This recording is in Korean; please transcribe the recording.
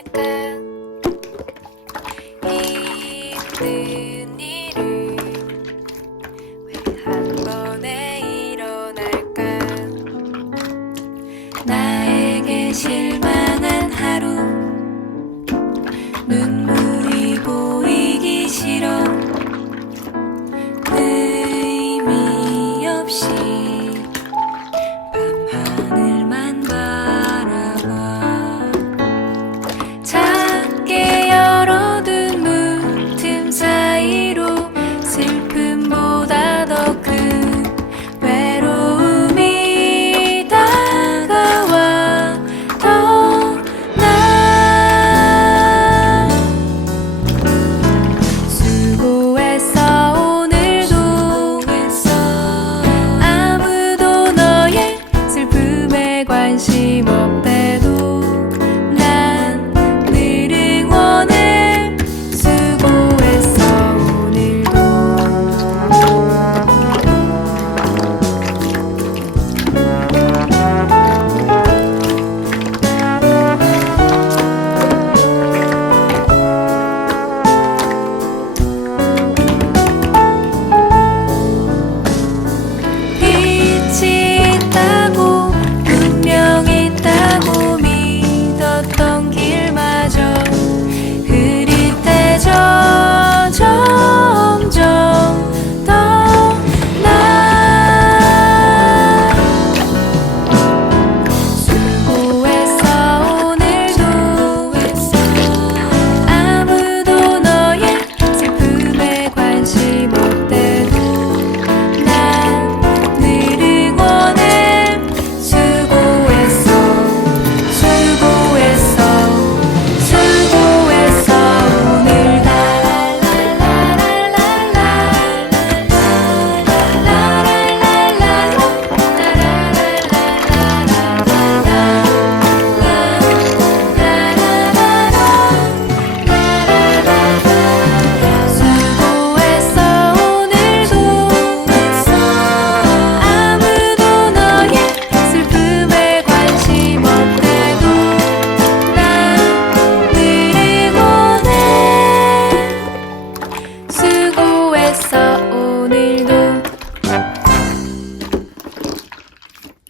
약간 힘든 일을 왜한 번에 일어날까? 나에게 실망한 하루. 寂寞